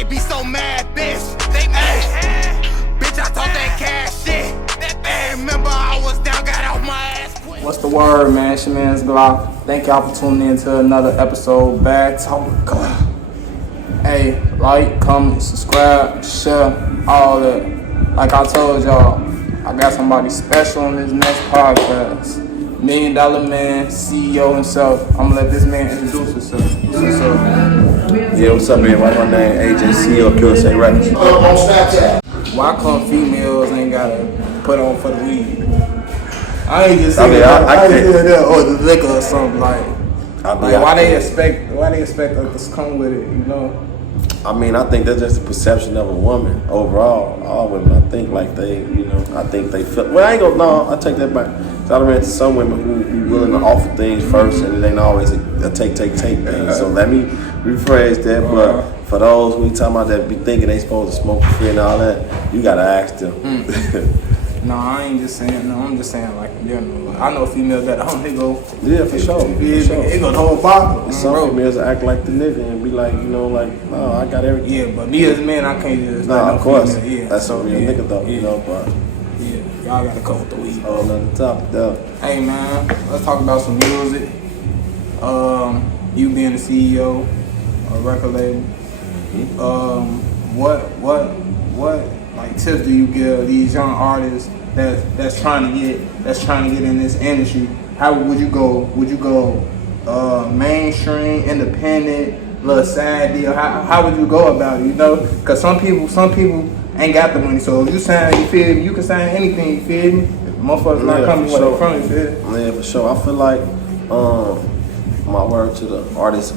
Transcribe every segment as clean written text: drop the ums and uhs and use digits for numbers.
they be so mad, bitch. They mad. Bitch, I talk that cash shit. Hey, remember I was down, got off my ass quick. What's the word, man? It's your man's Glock. Thank y'all for tuning in to another episode. Bad Talk. Hey, like, comment, subscribe, share, all that. Like I told y'all, I got somebody special on this next podcast. $1 Million Man, CEO himself. I'm gonna let this man introduce himself. What's up, man? Yeah, what's up, man? What's my name? AJ, CEO QSA Records. Why come females ain't gotta put on for the weed? I ain't just I saying mean, I can't. that or the liquor or something like. Why they can't. expect us to come with it? You know. I mean, I think that's just a perception of a woman overall. All women, I think, like I think they feel. Well, I ain't gonna. No, I take that back. So I ran to some women who be willing to offer things first, and it ain't always a take thing. So let me rephrase that. But for those who we talking about that be thinking they supposed to smoke free and all that, you gotta ask them. No, I ain't just saying. No, I'm just saying like in general. I know females that they go. Yeah, for sure. They go the whole bottle. Some females act like the nigga and be like, no, I got everything. Yeah, but me as a man, I can't just. No, of course. Female. Yeah, that's a real nigga though, but. Yeah, y'all gotta come with the weed. Oh, on the top, though. Hey man, let's talk about some music. You being the CEO of a record label. What like tips do you give these young artists that's trying to get in this industry? How would you go? Would you go mainstream, independent, little side deal? How would you go about it? You know, because some people ain't got the money. So if you sign, you feel me? You can sign anything. You feel me? Motherfuckers not coming with it from you. Feel? Yeah, for sure. I feel like my word to the artists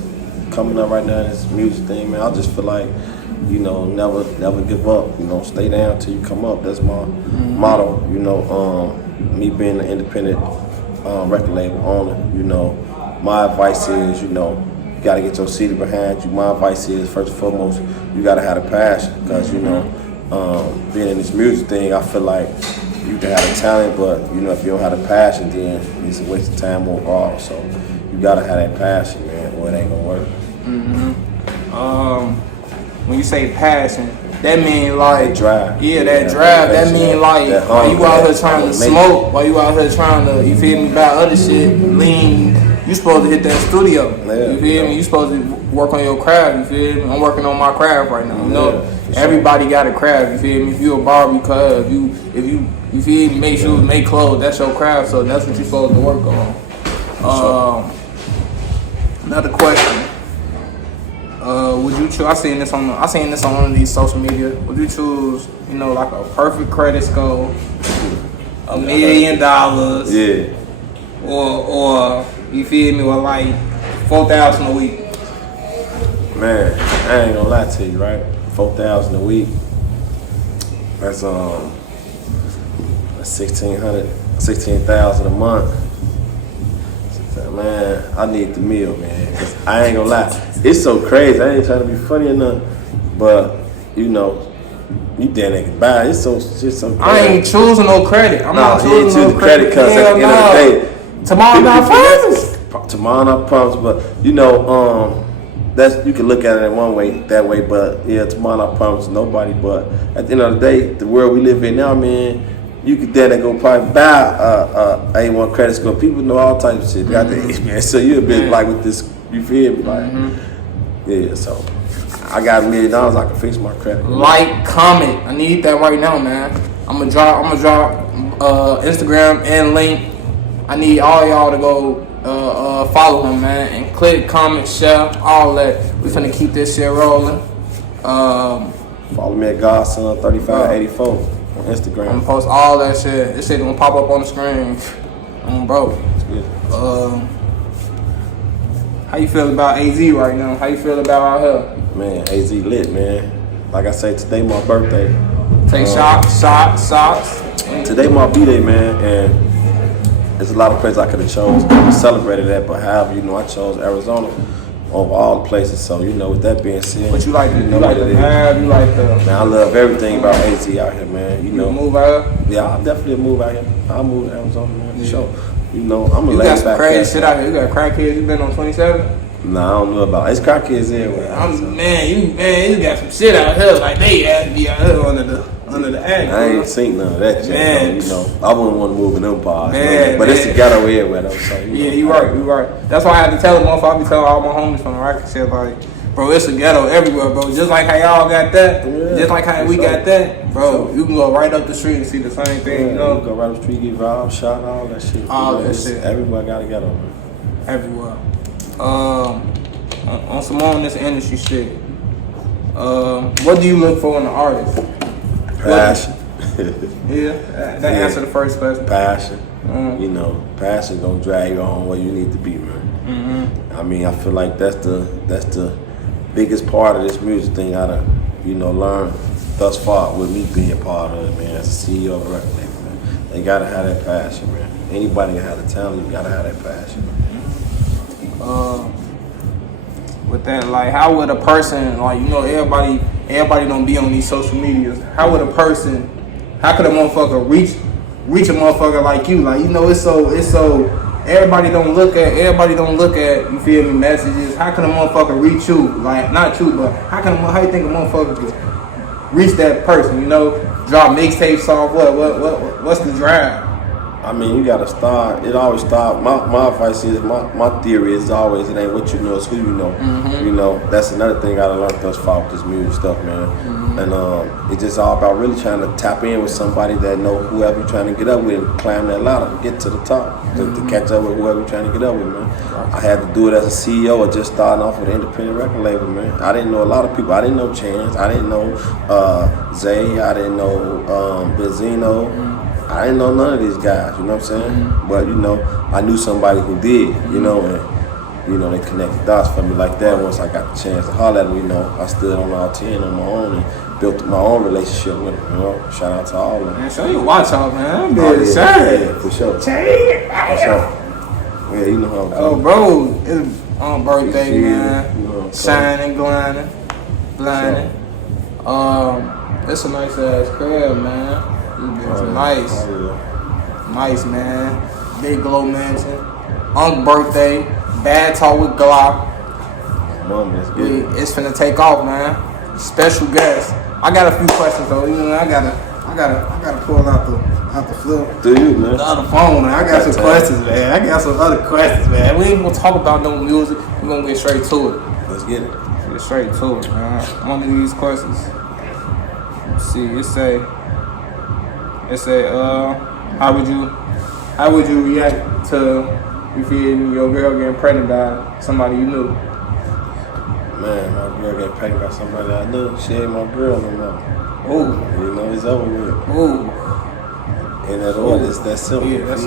coming up right now in this music thing, man. I just feel like, never give up. Stay down till you come up. That's my motto. Me being an independent record label owner. My advice is, you gotta get your city behind you. My advice is, first and foremost, you gotta have a passion, because being in this music thing, I feel like you can have the talent, but if you don't have the passion, then it's a waste of time overall. So you gotta have that passion, man, or it ain't gonna work. When you say passion, that mean like that drive. Yeah, that drive. That mean like while you out here trying to smoke, while you out here trying to, you feel me, about other shit, lean. You supposed to hit that studio. You feel me? You supposed to work on your craft. You feel me? I'm working on my craft right now. Everybody got a craft. You feel me? If you a barber, if you feel me, make shoes, make clothes. That's your craft. So that's what you supposed to work on. Another question. Would you choose? I seen this on one of these social media. Would you choose, like a perfect credit score, $1 million, or you feel me, or like $4,000 a week? Man, I ain't gonna lie to you, right? $4,000 a week. That's $16,000 a month. Man, I need the meal, man. 'Cause I ain't gonna lie. It's so crazy. I ain't trying to be funny or nothing, but you damn ain't buy. It's so crazy. I ain't choosing no credit. I'm not choosing no credit because at the end of the day, tomorrow not promise. Tomorrow not promise, but that's, you can look at it in one way, that way, but yeah, tomorrow not promise nobody. But at the end of the day, the world we live in now, man, you could then go probably buy a A1 credit score. People know all types of shit. Man. So you're a bit like with this, you feel me? Like, yeah, so I got $1 million, I can fix my credit. Like, comment. I need that right now, man. I'm gonna drop Instagram and link. I need all y'all to go follow him, man, and click, comment, share, all that. We finna keep this shit rolling. Follow me at Godson3584. on Instagram. I'm gonna post all that shit. This shit gonna pop up on the screen. Bro. It's good. How you feel about AZ right now? How you feel about out here? Man, AZ lit, man. Like I say, today my birthday. Take shots. Today my B-Day, man, and there's a lot of places I could have chose. I celebrated that, but however, I chose Arizona over all the places. So, with that being said, but you like the vibe, you like the... Man, I love everything about AZ out here, man. You move out here? Yeah, I'll definitely move out here. I'll move to Arizona, man, for sure. I'm a you got some crazy shit out here. You got crackheads. You been on 27? Nah, I don't know about it. It's crackheads everywhere. You got some shit out here like they had to be out here under the act. I ain't seen none of that shit. Man. You know, I wouldn't want to move in them parts. Man, but it's the ghetto everywhere though. So, you right. That's why I had to tell them off. I be telling all my homies from the record shit like, bro, it's a ghetto everywhere, bro. Just like how y'all got that, just like how we got that, bro. You can go right up the street and see the same thing. You know, you go right up the street, get robbed, shot, all that shit. All that shit. Everywhere got a ghetto, man. Everywhere. On some more on this industry shit. What do you look for in an artist? Passion. That answer the first question. Passion. You know, passion gonna drag you on where you need to be, man. I mean, I feel like that's the biggest part of this music thing I done, learned thus far with me being part of it, man. As a CEO of a record label, man. They gotta have that passion, man. Anybody can have the talent, you gotta have that passion, man. With that, like, how would a person, like, everybody don't be on these social medias. How could a motherfucker reach a motherfucker like you? Like, it's so everybody don't look at, you feel me, messages. How can a motherfucker reach you? Like, not you, but how you think a motherfucker could reach that person, drop mixtapes off, what's the drive? I mean, you gotta start. It always start. My advice is, my theory is always, it ain't what you know, it's who you know. That's another thing I learned thus far with this music stuff, man. And it's just all about really trying to tap in with somebody that know whoever you're trying to get up with, and climb that ladder, get to the top, to catch up with whoever you're trying to get up with, man. I had to do it as a CEO or just starting off with an independent record label, man. I didn't know a lot of people. I didn't know Chance. I didn't know Zay. I didn't know Benzino. I didn't know none of these guys, you know what I'm saying? But, I knew somebody who did, and, they connected dots for me like that. Once I got the chance to holler at them, I stood on all 10 on my own and built my own relationship with them, Shout out to all of them. Man, show you watch out, man. Yeah, for sure. For sure. Yeah, you know how I'm Oh, bro, it's on birthday, man. Shining, blinding. It's a nice ass crib, man. It's nice. Nice, man. Big glow mansion. Unc birthday. Bad talk with Glock. It's finna take off, man. Special guest. I got a few questions though. I gotta pull out the flip. Do you, man? The other phone, man. I got some questions, man. I got some other questions, man. We ain't gonna talk about no music. We're gonna get straight to it. Let's get it. Get straight to it, man. One of these questions. Let's see. It say, how would you react to, you feel me, your girl getting pregnant by somebody you knew? Man, my girl getting pregnant by somebody I knew. She ain't my girl no more. Oh. It's over with. Oh. In that order, it's that simple. Yeah, that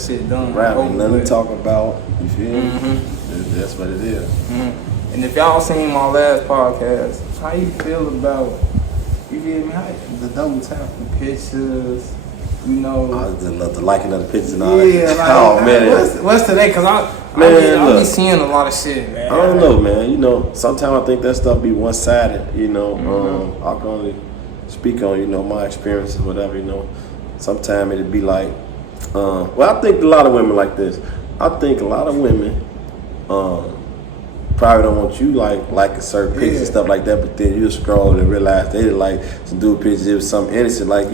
shit done. Right, nothing to talk about. You feel me? That's what it is. And if y'all seen my last podcast, how you feel about, you feel me, the double tap the pictures, the liking of the pictures and all that. Yeah, like, oh, man. What's today? Because I be seeing a lot of shit, man. I don't know, man. Sometimes I think that stuff be one-sided, I can only speak on, my experiences, whatever, Sometimes it'd be like, I think a lot of women like this. I think a lot of women probably don't want you like a certain picture and stuff like that, but then you scroll and realize they like to do a picture. It was something innocent, But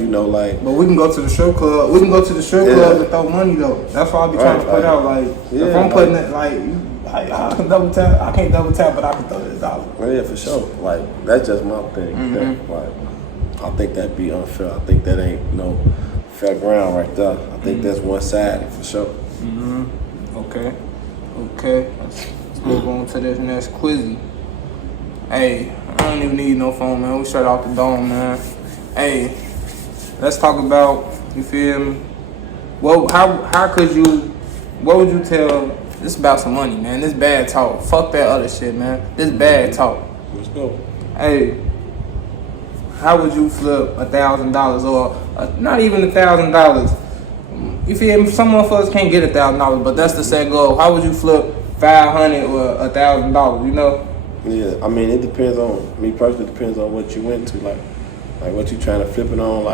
we can go to the strip club. We can go to the strip club and throw money though. That's why I be trying to put out if I'm putting it I can double tap. I can't double tap, but I can throw this dollar. Yeah, for sure. That's just my thing. I think that'd be unfair. I think that ain't no fair ground right there. I think that's one-sided for sure. Okay. Let's move on to this next quizzy. Hey, I don't even need no phone, man. We straight out the dome, man. Hey, let's talk about, you feel me? What would you tell, this about some money, man. This bad talk. Fuck that other shit, man. This bad talk. Let's go. Hey, how would you flip $1,000 or not even $1,000? You feel me? Some of us can't get $1,000, but that's the set goal. How would you flip $500 or $1,000? Yeah, I mean, it depends on me personally. It depends on what you went to, like what you trying to flip it on.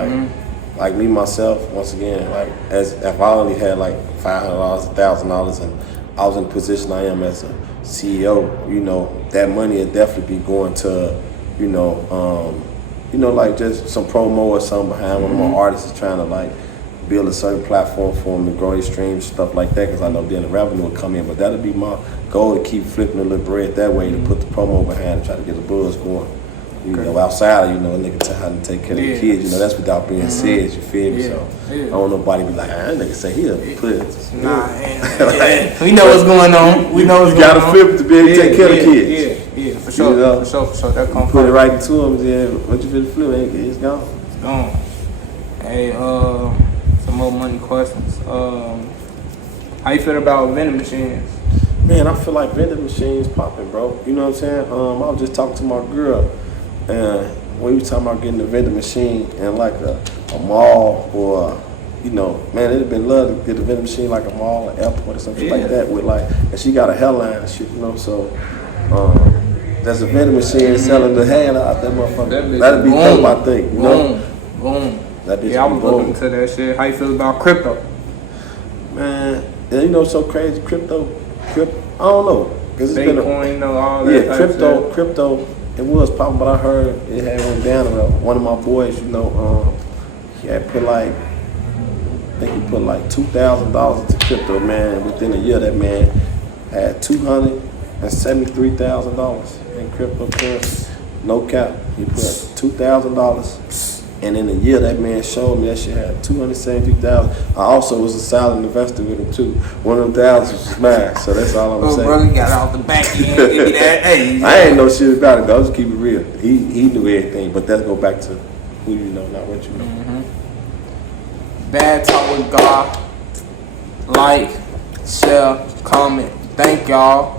Like me myself, once again, as if I only had $500, $1,000, and I was in the position I am as a CEO, you know, that money would definitely be going to, you know, like just some promo or something behind one of my artists is trying to like build a certain platform for them to grow their streams, stuff like that, because I know then the revenue will come in. But that'll be my goal, to keep flipping a little bread that way, to put the promo behind and try to get the buzz going. You know, outside, you know, a nigga tell how to take care of their kids, you know, that's without being said, you feel me? So I don't know nobody be like, that nigga say he'll put it. Nah, we know what's going on. We know what's you going on. gotta flip to be able to take care of the kids. Yeah, for sure, you know? for sure. That comes put it right into them, then what you finna flip, it's gone. It's gone. Hey, some more money questions. How you feel about vending machines? Man, I feel like vending machines popping, bro. You know what I'm saying? I was just talking to my girl, and when we was talking about getting a vending machine in like a mall or, you know, man, it'd been love to get a vending machine like a mall, an airport or something like that with like, and she got a hairline and shit, you know, so there's a vending machine selling the hair out that motherfucker. That'd be dope, I think, you know? Boom. That bitch I was looking into that shit. How you feel about crypto? Man, you know, so crazy, crypto, I don't know. Cause it's Bitcoin, been you know, all that. Yeah, crypto, it was popping, but I heard it had went down. One of my boys, you know, he had put like, I think he put like $2,000 into crypto, man. Within a year, that man had $273,000 in cryptocurrency. No cap. He put $2,000. And in a year, that man showed me that shit had $273,000. I also was a silent investor with him too. One of them thousands was mine, so that's all I'm saying. Brother got off the back end. Give me that. Hey, I ain't know shit about it, though. I'll just keep it real. He knew everything, but let's go back to who you know, not what you know. Bad Talk with God. Like, share, comment. Thank y'all.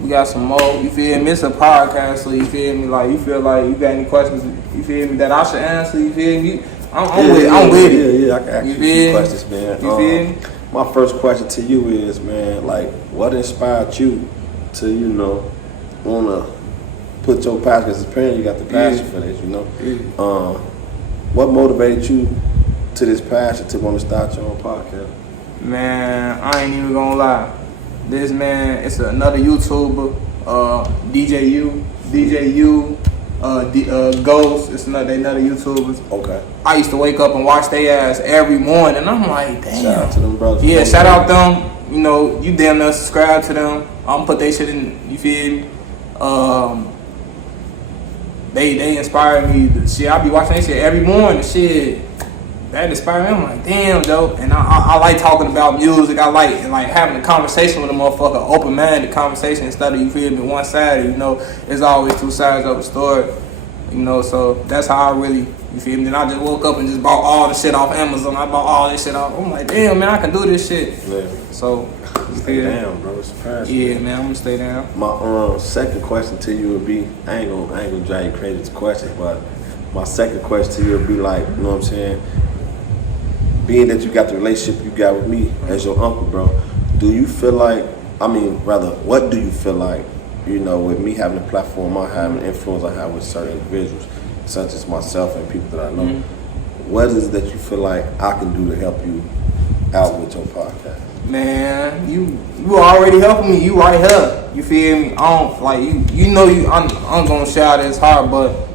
We got some more. You feel me? It's a podcast, so you feel me? Like, you feel like you got any questions? You feel me? That I should answer? You feel me? I'm with it. Yeah, I can ask you a few questions, man. You feel me? My first question to you is, man, like, what inspired you to, you know, wanna put your passion? Because apparently you got the passion for this, you know. What motivated you to this passion to want to start your own podcast? Man, I ain't even gonna lie. This man, it's another YouTuber, DJU, Ghost. It's another YouTubers. Okay. I used to wake up and watch their ass every morning, and I'm like, damn. Shout out to them brothers. Yeah, shout out them. You know, you damn near subscribe to them. I'm put they shit in. You feel me? They inspired me. Shit, I be watching that shit every morning. Shit. That inspired me. I'm like, damn, dope. And I like talking about music. I like having a conversation with a motherfucker, open-minded conversation instead of, you feel me, one-sided. You know, there's always two sides of the story. You know, so that's how I really, you feel me. Then I just woke up and just bought all the shit off Amazon. I bought all this shit off. I'm like, damn, man, I can do this shit. Yeah. So stay down, bro. It's a passion. Yeah, man, I'm gonna stay down. My second question to you would be, I ain't gonna drive you crazy with the questions, but my second question to you would be like, you know what I'm saying? Being that you got the relationship you got with me as your uncle, bro, do you feel like, what do you feel like, you know, with me having a platform I have, an influence I have with certain individuals, such as myself and people that I know, what is it that you feel like I can do to help you out with your podcast? Man, you already helping me. You right here. You feel me? I don't like you. You know I'm gonna shout this hard, but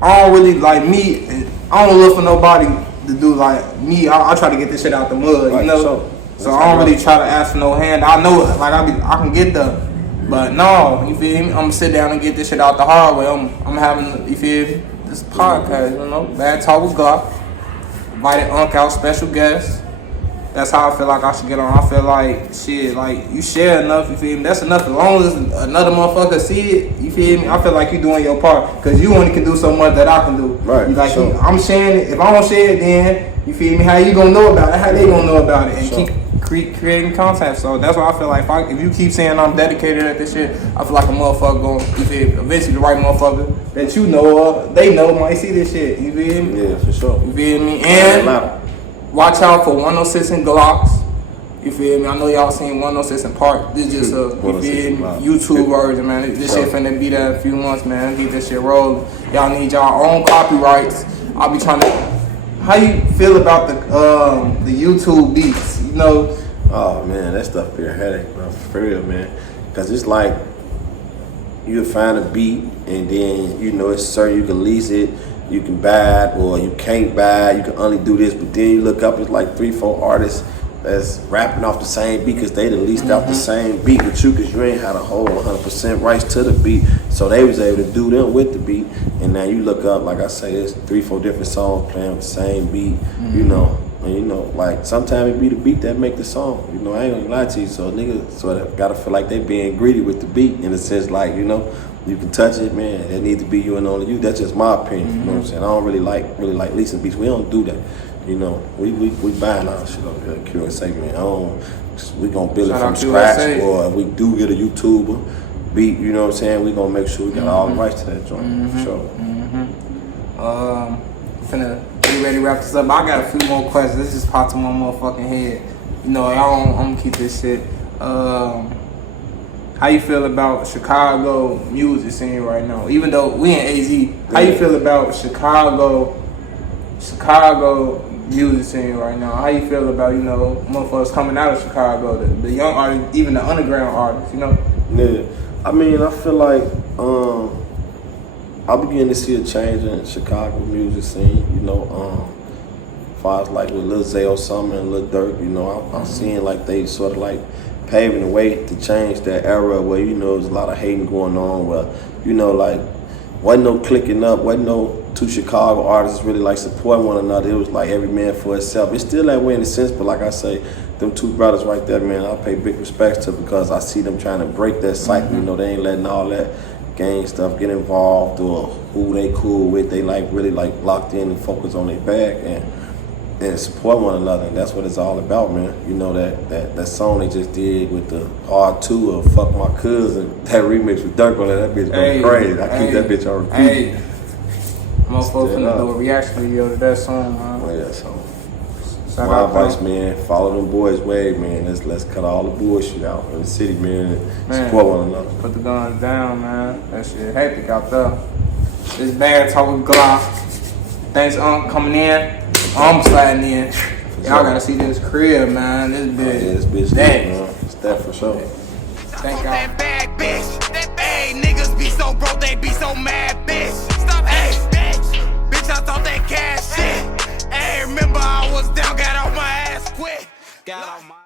I don't really like me. I don't look for nobody to do like me. I try to get this shit out the mud, you know. So I don't really try to ask for no hand. I know like I can get there, but no, you feel me? I'm gonna sit down and get this shit out the hard way. I'm having, you feel me, this podcast, you know, Bad Talk with God. Invited Unc out, special guest. That's how I feel like I should get on. I feel like shit, like you share enough, you feel me? That's enough. As long as another motherfucker see it, you feel me? I feel like you doing your part, cause you only can do so much that I can do. Right. Like I'm sharing it. If I don't share it, then you feel me? How you gonna know about it? How they gonna know about it? And keep creating content. So that's why I feel like if you keep saying I'm dedicated at this shit, I feel like a motherfucker gonna, you feel me? Eventually the right motherfucker that you know of, they know might see this shit. You feel me? Yeah, for sure. You feel me? And watch out for 106 and Glocks. You feel me? I know y'all seen 106 in Park. This just a, you feel me, YouTube version, man. This shit finna be there in a few months, man. Keep this shit rolling. Y'all need y'all own copyrights. I'll be trying to. How you feel about the YouTube beats? You know, Oh man, that stuff be a headache, bro. For real, man. Cause it's like you'll find a beat and then it's certain you can lease it, you can buy it, or you can't buy it, you can only do this, but then you look up, it's like 3-4 artists that's rapping off the same beat because they leased out the same beat with you because you ain't had a whole 100% rights to the beat. So they was able to do them with the beat. And now you look up, like I say, there's 3-4 different songs playing with the same beat, And like sometimes it be the beat that make the song. I ain't gonna lie to you. So niggas sort of gotta feel like they being greedy with the beat in a sense, like, you can touch it, man. It need to be you and only you. That's just my opinion. You know what I'm saying? I don't really like leasing beats. We don't do that. We buying our shit up here at QSA, man. We gonna build it from scratch, or if we do get a YouTuber beat, you know what I'm saying? We gonna make sure we got all the rights to that joint, for sure. Finna get ready to wrap this up. I got a few more questions. This just popped in my motherfucking head. I'm gonna keep this shit. How you feel about Chicago music scene right now? Even though we in AZ, how you feel about Chicago music scene right now? How you feel about, motherfuckers coming out of Chicago, the young artists, even the underground artists, Yeah, I mean, I feel like I begin to see a change in Chicago music scene, as far as like with Lil Zay or something and Lil Durk, I'm seeing like they sort of like paving the way to change that era where, there's a lot of hating going on, where, like, wasn't no clicking up, wasn't no two Chicago artists really like supporting one another. It was like every man for itself. It's still that way in a sense, but like I say, them two brothers right there, man, I pay big respects to because I see them trying to break that cycle. They ain't letting all that gang stuff get involved or who they cool with. They like really like locked in and focus on their bag and support one another. And that's what it's all about, man. That song they just did with the R2 of Fuck My Cousin, that remix with Durk on that bitch going crazy. I keep that bitch on repeat. I'm supposed to do a reaction video to that song, man. Oh, yeah, so my advice, man, follow them boys' way, man. Let's cut all the bullshit out in the city, man, and support one another. Put the guns down, man. That shit hectic out there. This bad talk with Glock. Thanks, coming in. Sliding in. Y'all gotta see this crib, man. This bitch. Yeah, this bitch, man. It's that for sure. Thank y'all. That bag, bitch. Hey, niggas be so broke, they be so mad, bitch. Stop, hey, bitch, I thought that cash shit. Hey, remember I was down, got off my ass quick. Got off my